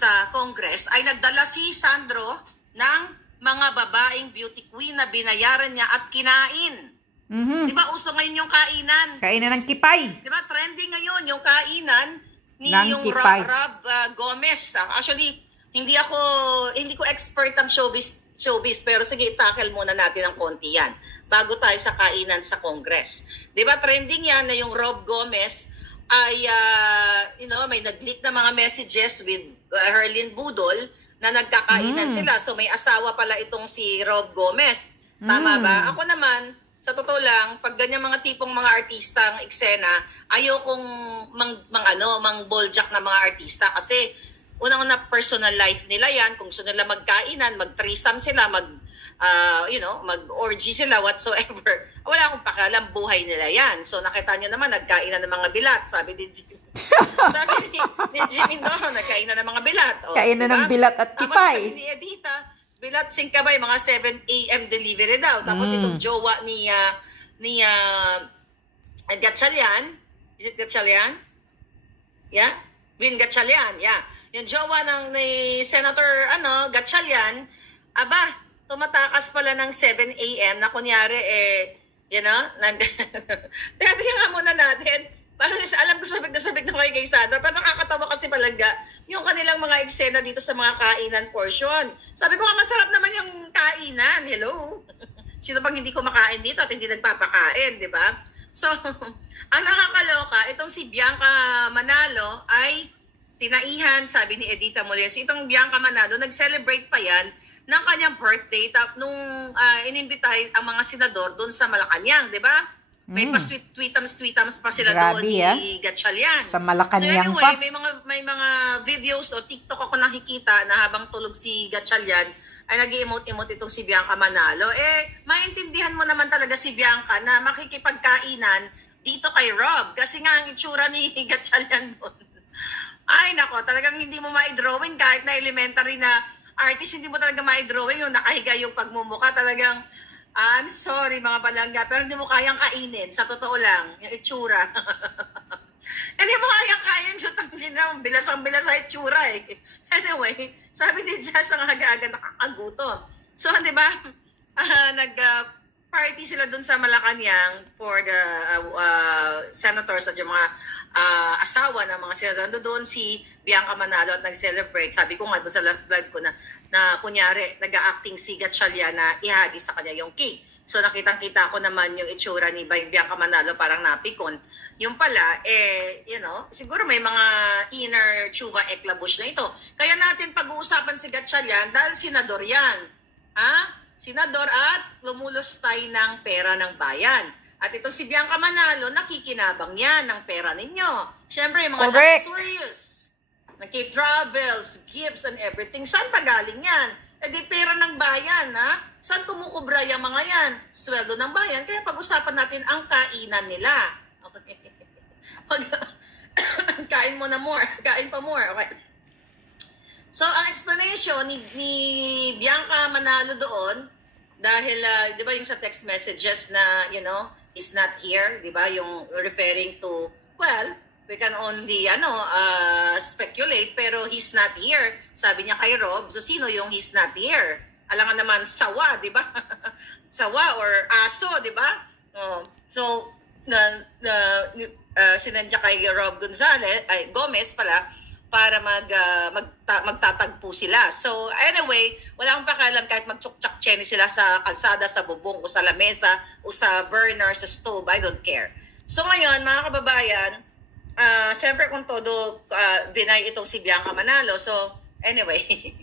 sa Congress ay nagdala si Sandro ng mga babaeng beauty queen na binayaran niya at kinain. Di ba uso ngayon yung kainan? Kainan ng kipay. Di ba trending ngayon yung kainan ni Ng yung kipay. Rob Gomez. Actually, hindi ko expert ang showbiz, pero sige, tackle muna natin ng konti yan bago tayo sa kainan sa Congress. Di ba trending yan na yung Rob Gomez ay may nag-leak na mga messages with Herlin Budol na nagkakainan sila. So may asawa pala itong si Rob Gomez. Tama ba? Ako naman, sa totoo lang, pag ganyan mga tipong mga artista ang eksena, ayokong mang-boljak na mga artista kasi unang-una personal life nila yan. Kung gusto nila magkainan, mag-threesome sila, mag-orgy sila, whatsoever. Wala akong pakialam, buhay nila yan. So nakita niyo naman, nagkainan ng mga bilat, sabi ni Jimmy. Sabi ni Jimmy, no, nagkainan ng mga bilat. O, Kainan ng bilat at kipay. Tapos sabi ni Edita, bilat singkabay, mga 7 a.m. delivery daw. Tapos itong jowa ni Gatchalian. Is it Gatchalian? Yeah? Vin Gatchalian, yeah. Yung jowa ni Senator Gatchalian, tumatakas pala ng 7 a.m. na kunyari, tingnan nga muna natin. Parang alam ko sabik na kayo kay Sandra. Pero nakakatawa kasi palangga yung kanilang mga eksena dito sa mga kainan portion. Sabi ko nga masarap naman yung kainan. Hello? Sino bang hindi kumakain dito at hindi nagpapakain, di ba? So, ang nakakaloka, itong si Bianca Manalo ay tinaihan, sabi ni Edita Moles. Itong Bianca Manalo, nag-celebrate pa yan ng kanyang birthday nung inimbitahin ang mga senador doon sa Malacanang, di ba? May pa-tweetams pa sila doon ni Gatchalian. Sa Malacanang so anyway, may mga videos o TikTok ako nakikita na habang tulog si Gatchalian ay nag-emote-emote itong si Bianca Manalo. Maintindihan mo naman talaga si Bianca na makikipagkainan dito kay Rob. Kasi nga ang itsura ni Gatchalian doon. Ay nako, talagang hindi mo ma-drawing kahit na elementary na artist, hindi mo talaga ma-drawing yung nakahiga yung pagmumuka. Talagang I'm sorry mga palangga, pero hindi mo kayang kainin. Sa totoo lang, yung itsura. Hindi mo kayang kain, bilas sa itsura eh. Anyway, sabi ni Jazz ang aga-aga nakakagutom. So, di ba, nag-party sila dun sa Malacanang for the senators at yung mga asawa ng mga senador. Doon si Bianca Manalo at nag-celebrate. Sabi ko nga doon sa last vlog ko na kunyari nag-a-acting si Gatchalian na ihagi sa kanya yung cake. So nakitang-kita ko naman yung itsura ni Bianca Manalo, parang napikon. Yung pala, siguro may mga inner chuva eklabush na ito. Kaya natin pag-uusapan si Gatchalian dahil senador yan. Senador at lumulustay ng pera ng bayan. At itong si Bianca Manalo, nakikinabang yan ng pera ninyo. Siyempre, yung mga luxurious, naki-travels, gifts, and everything. Saan pa galing yan? Di pera ng bayan, ha? Saan kumukubra yung mga yan? Sweldo ng bayan. Kaya pag-usapan natin ang kainan nila. Okay. Kain mo na more. Kain pa more. Okay. So, ang explanation ni Bianca Manalo doon, dahil, di ba yung sa text messages na, is not here, di ba? Yung referring to, well, we can only speculate, pero he's not here. Sabi niya kay Rob, so sino yung he's not here? Alam nga naman, sawa, di ba? Sawa or aso, di ba? So, sinandya kay Rob Gomez pala, para magtatagpo sila. So, anyway, wala akong pakialam kahit magtsuk-tsak-cheni sila sa kalsada, sa bubong, o sa lamesa, o sa burner, sa stove. I don't care. So, ngayon, mga kababayan, siyempre kung todo deny itong si Bianca Manalo. So, anyway,